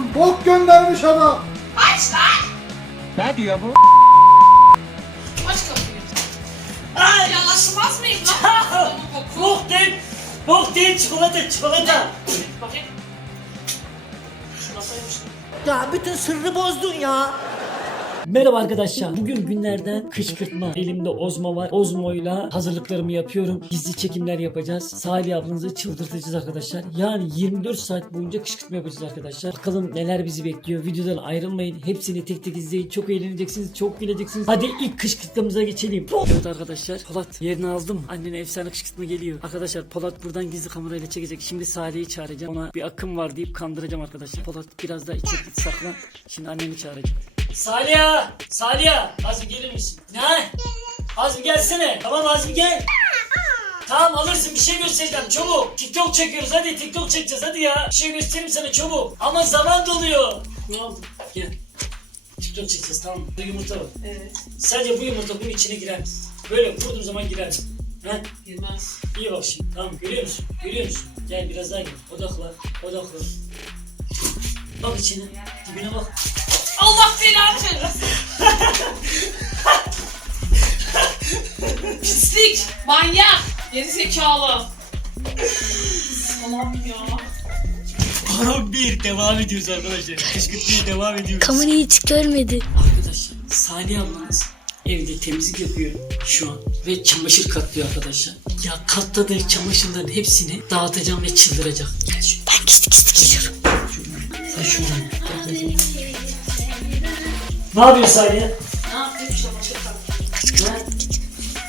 Lan bok göndermiş adam. Aç lan! Ne diyor bu? Aç kapıyı. Ay! Yanaşmaz mıyım lan? Bok değil. Bok değil çikolata çikolata. Bakayım. Ya bütün sırrı bozdun ya. Merhaba arkadaşlar. Bugün günlerden kışkırtma. Elimde Ozmo var. Ozmo'yla hazırlıklarımı yapıyorum. Gizli çekimler yapacağız. Salih ablanızı çıldırtacağız arkadaşlar. Yani 24 saat boyunca kışkırtma yapacağız arkadaşlar. Bakalım neler bizi bekliyor. Videodan ayrılmayın. Hepsini tek tek izleyin. Çok eğleneceksiniz. Çok güleceksiniz. Hadi ilk kışkırtmamıza geçelim. Evet arkadaşlar. Polat yerini aldım. Annene efsane kışkırtma geliyor. Arkadaşlar Polat buradan gizli kamerayla çekecek. Şimdi Salih'i çağıracağım. Ona bir akım var deyip kandıracağım arkadaşlar. Polat biraz daha içeri saklan. Şimdi anneni çağıracağım. Salih! Salih! Az bir gelir misin? Ne? Az bir gelsene. Tamam az bir gel. Tamam alırsın bir şey göstereceğim çabuk. TikTok çekiyoruz hadi TikTok çekeceğiz hadi ya. Bir şey göstereyim sana çabuk. Ama zaman doluyor. Ne oldu? Gel. TikTok çekeceğiz tamam mı? Yumurta var. Evet. Sadece bu yumurta bunun içine girer. Böyle vurduğum zaman girer. He? Girmez. İyi bak şimdi. Tamam görüyor musun? Görüyor musun? Gel biraz daha gel. Odakla. Odakla. Bak içine. Dibine bak. Allah belanı versin. Pislik. Manyak. Geri zekalı. Salam ya. Baron 1 devam ediyoruz arkadaşlar. Kışkırtmaya devam ediyoruz. Kamerayı hiç görmedi. Arkadaşlar Salih ablanız evde temizlik yapıyor şu an ve çamaşır katlıyor arkadaşlar. Ya katladığı çamaşırların hepsini dağıtacağım ve çıldıracak. Gel şu Ben gizli gizli geliyorum. Şuradan. Ne yapıyorsun Salih? Ne yapayım?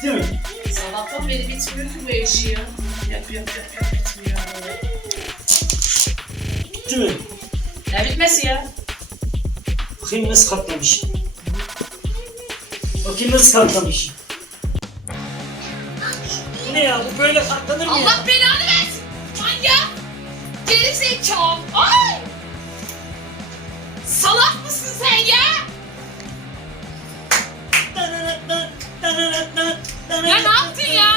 Değil mi? Sabahtan beri bitmiyor ki bu işi ya. Yap yap yap yap bitmiyor. Değil mi? Ne bitmesi ya? Bakayım nasıl katlamış. Bakayım nasıl katlamış. Bu ne ya? Bu böyle katlanır mı ya? Allah belanı versin. Manyak. Geri zekalı. Ay. Salak mısın sen ya? Ya ne yaptın ya?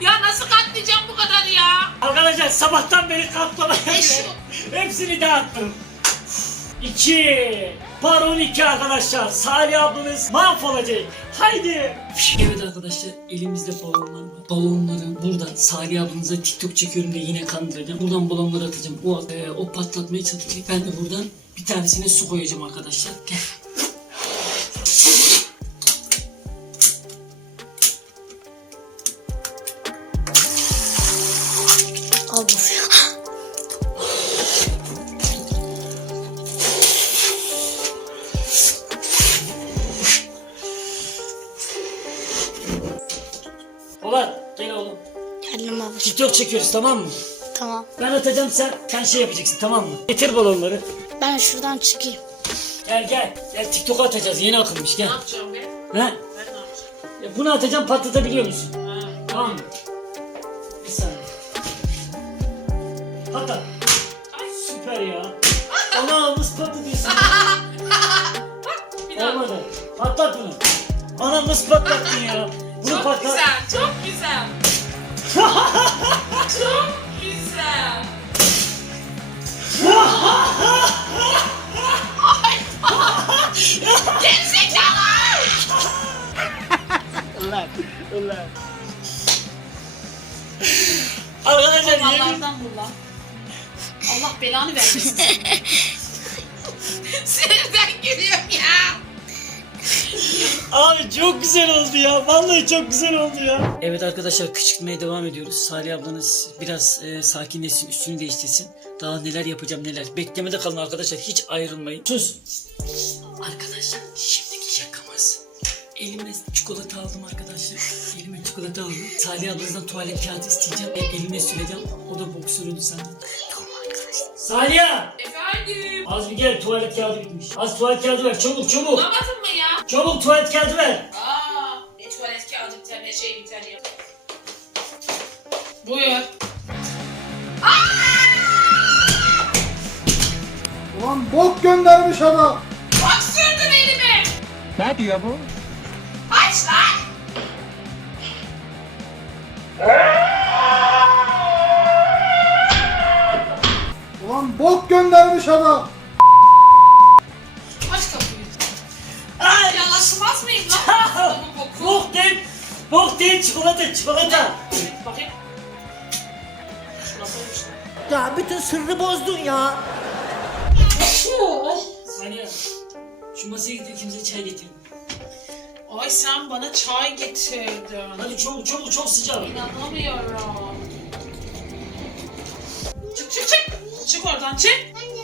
Ya nasıl katlayacağım bu kadar ya? Arkadaşlar sabahtan beri katlamaya Eşim. Hepsini dağıttım. 2 Baron 2 arkadaşlar. Salih ablanız mahvolacak. Haydi. Evet arkadaşlar elimizde balonlar var. Balonları buradan Salih ablanıza TikTok çekiyorum diye yine kandıracağım. Buradan balonları atacağım. O, e, o patlatmaya çalışacak. Ben de buradan bir tanesine su koyacağım arkadaşlar. Gel. Çekiyoruz tamam mı? Tamam. Ben atacağım sen sen şey yapacaksın tamam mı? Getir balonları. Ben şuradan çıkayım. Gel gel. Gel TikTok'a atacağız. Yeni akılmış gel. Ne yapacağım be? He? Ben ne yapacağım? Ya bunu atacağım patlatabiliyor musun? Ha. Tamam mı? Bir saniye. Patlat. Ay. Süper ya. Ana nasıl patlatıyorsun? Bir daha. Olmadı. Patlat bunu. Ana nasıl patlattın ya? Bunu Çok patlat. güzel, çok güzel. çok güzel. Gerizekalı! Ulan. Ulan. Arkadaşlar yemin Allah'tan lan. Allah belanı vermesin. Sinirden gülüyorum ya. Abi çok güzel oldu ya. Vallahi çok güzel oldu ya. Evet arkadaşlar kışkırtmaya devam ediyoruz. Salih ablanız biraz e, sakinleşsin, üstünü değiştirsin. Daha neler yapacağım neler. Beklemede kalın arkadaşlar. Hiç ayrılmayın. Sus. Arkadaşlar şimdiki şakamız. Elime çikolata aldım arkadaşlar. Elime çikolata aldım. Salih ablanızdan tuvalet kağıdı isteyeceğim. ve eline süreceğim. O da boksörünü sandım. Tamam arkadaşlar. Salih! Efendim. Az bir gel tuvalet kağıdı bitmiş. Az tuvalet kağıdı ver çabuk çabuk. Bulamadın mı ya? Çabuk tuvalet kağıdı ver. Aa, ne tuvalet kağıdı biter ne şey biter ya. Buyur. Lan bok göndermiş adam. Bak sürdün elime. Ne diyor bu? Aç lan. Bok göndermiş adam. Aç kapıyı. Ay. Yalaşmaz mıyım lan? Bok değil. Bok değil çikolata çikolata. Evet, bakayım. Nasılmış lan? Ya bütün sırrı bozdun ya. Saniye. Şu masaya gidip kimse çay getirin. Ay sen bana çay getirdin. Hadi çabuk çabuk çok sıcak. İnanamıyorum. Çık çık çık. Çık oradan çık. Anne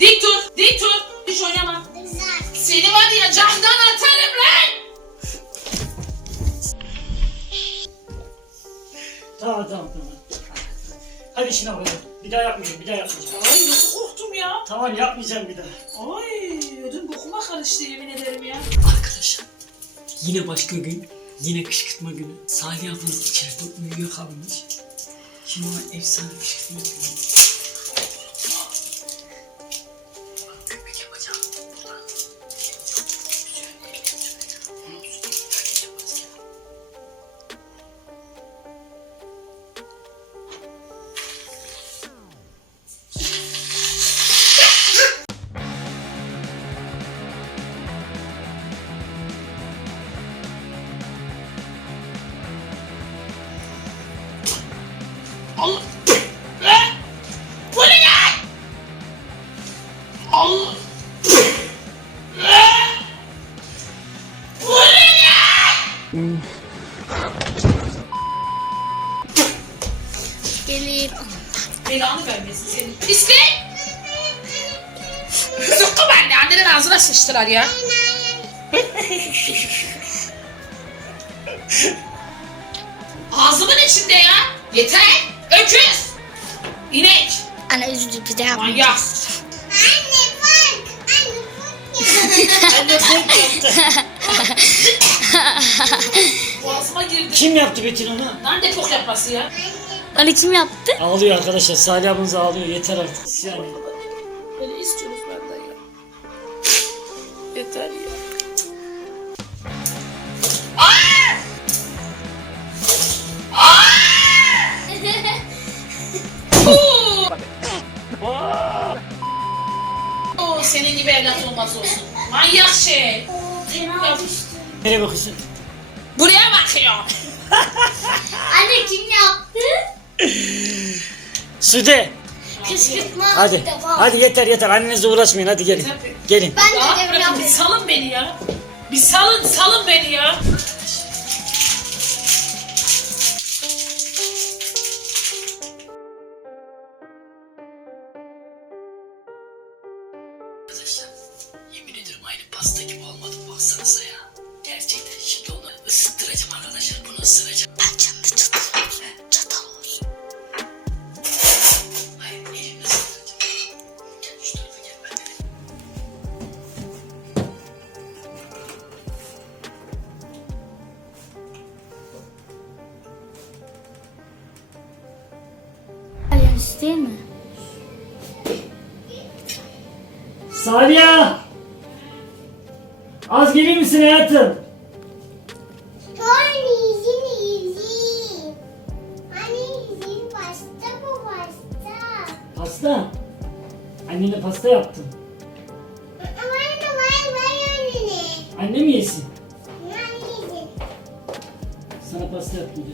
Dik dur. Dik dur. Hiç oynama. Seni var ya camdan atarım lan. Tamam tamam tamam. Hadi işine bakalım. Bir daha yapmayacağım, bir daha yapmayacağım. Ay nasıl korktum ya. Tamam yapmayacağım bir daha. Ay ödüm bokuma karıştı yemin ederim ya. Arkadaşlar yine başka gün yine kışkırtma günü. Salih ablanız içeride uyuyor kalmış. Şimdi ona efsane kışkırtma günü. Harbiden ağzına sıçtılar ya. Ağzımın içinde ya. Yeter. Öküz. İnek. Ana üzücü bir daha. Manyak. Boğazıma girdi. Kim yaptı Betül onu? Nerede fok yapması ya? Ana kim yaptı? Ağlıyor arkadaşlar. Salih abiniz ağlıyor. Yeter artık. Yani. Böyle istiyoruz. senin gibi evlat olmaz olsun. Manyak şey. Nereye bakıyorsun? Buraya bakıyor. Anne kim yaptı? Sude. Kışkırtma Hadi. devam. Hadi yeter yeter. Annenizle uğraşmayın. Hadi gelin. Gelin. Ben de Ya bırakın bir salın beni ya. Bir salın salın beni ya. Arkadaşlar yemin ediyorum aynı pasta gibi olmadı baksanıza ya. Gerçekten şimdi onu ısıttıracağım arkadaşlar bunu ısıracağım. Ben canlı çatal olsun. Çatal olsun. Hayır elimle ısıtıracağım. Şu tarafa gel ben de. Alıyoruz değil mi? Sadiye! Az gelir misin hayatım? Sonra izin izin. Anne izin pasta bu pasta. Pasta? Annene pasta yaptım. Ama anne var var annene. Anne mi yesin? Anne izin. Sana pasta yaptım.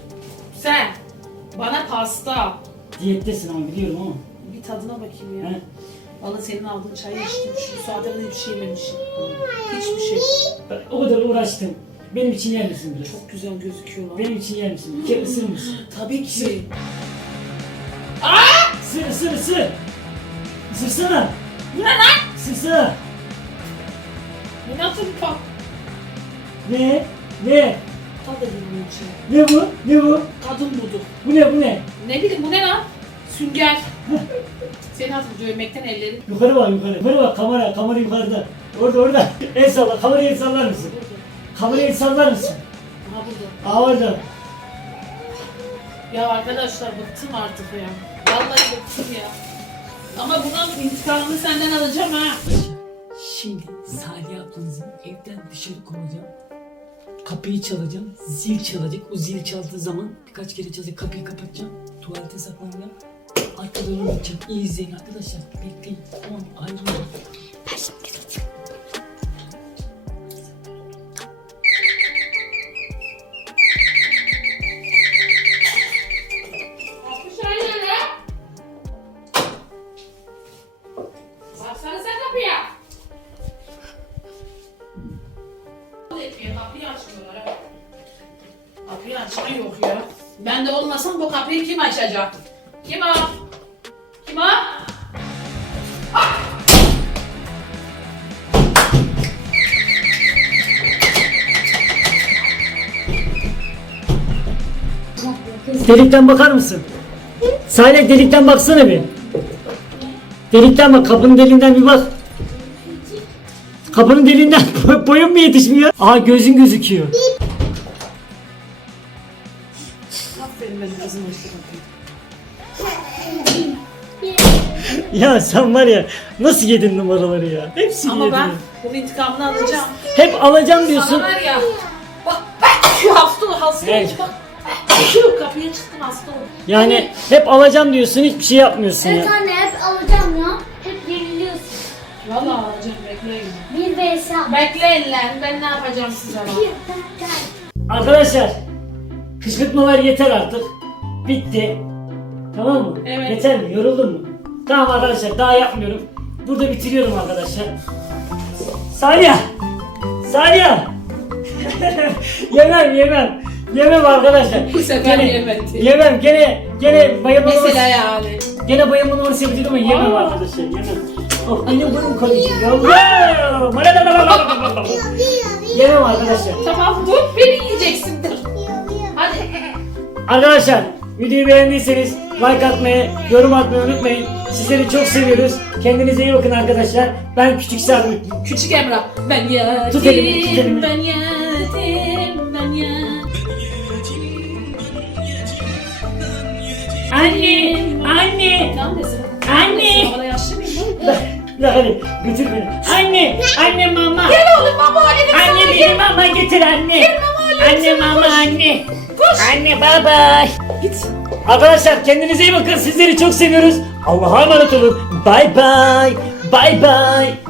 Sen bana pasta. Diyettesin ama biliyorum ama. Bir tadına bakayım ya. He? Valla senin aldığın çayı içtim. Şu saate kadar hiçbir şey yememişim. Hiçbir şey. O kadar uğraştım. Benim için yer misin biraz? Çok güzel gözüküyor lan. Benim için yer misin? Bir kere ısır mısın? Tabii ki. Isır ısır ısır. Isırsana. Bu ne lan? Isırsana. Bu nasıl bir tat? Ne? Ne? Tat da bilmiyorum. Ne bu? Ne bu? Kadın budu. Bu ne? Bu ne? Ne bileyim bu ne lan? Sünger. Seni az dövmekten ellerin. Yukarı bak yukarı. Yukarı bak kamera. Kamera yukarıda. Orada orada. El salla. Kamerayı el sallar mısın? Kamerayı el sallar mısın? Ha burada. Aa orada. Ya arkadaşlar bıktım artık ya. Vallahi bıktım ya. Ama bunun intikamını senden alacağım ha. Şimdi Salih ablanızı evden dışarı kovacağım. Kapıyı çalacağım. Zil çalacak. O zil çaldığı zaman birkaç kere çalacak. Kapıyı kapatacağım. Tuvalete saklanacağım. Arkadan gideceğim. İyi izleyin arkadaşlar. Bekleyin. Tamam ayrılmayın. Kapı Delikten bakar mısın? Salih delikten baksana bir. Delikten bak. Kapının deliğinden bir bak. Kapının deliğinden boyun mu yetişmiyor? Aa gözün gözüküyor. Aferin benim kızım açtı kapıyı. Ya sen var ya nasıl yedin numaraları ya? Hepsini Ama yedin. ben bunun intikamını alacağım. Hep alacağım diyorsun. Sana var ya. Bak şu hasta hasta Evet. bak. Şu kapıya çıktım hasta oldum. Yani hep alacağım diyorsun hiçbir şey yapmıyorsun Evet ya. anne hep alacağım ya. Hep yeniliyorsun. Vallahi alacağım bekleyin. Bir vs Bekleyin lan ben ne yapacağım size lan. Arkadaşlar kışkırtmalar yeter artık. Bitti. Tamam mı? Evet. Yeter mi? Yoruldun mu? Tamam arkadaşlar daha yapmıyorum. Burada bitiriyorum arkadaşlar. Salih! Salih! yemem yemem. Yemem arkadaşlar. Bu sefer Gene- yemedi. Yemem gene gene bayılma Mesela yani. Gene bayılma numarası yapacak ama yemem arkadaşlar yemem. Oh benim burnum ya. Yemem arkadaşlar. Tamam dur beni yiyeceksin dur. Hadi. Arkadaşlar videoyu beğendiyseniz like atmayı, yorum atmayı unutmayın. Sizleri çok seviyoruz. Kendinize iyi bakın arkadaşlar. Ben Küçük Sarmı. Küçük Emrah. Ben yetim, Tut elimi, tut elimi. ben yetim, Anne, anne? Anne. Bana yaşlı mıyım? La hadi götür beni. Anne, anne mama. Gel oğlum baba dedim Anne beni gel. mama getir anne. mama Anne mama anne. Anne bye bye. Git. Arkadaşlar kendinize iyi bakın. Sizleri çok seviyoruz. Allah'a emanet olun. Bye bye. Bye bye.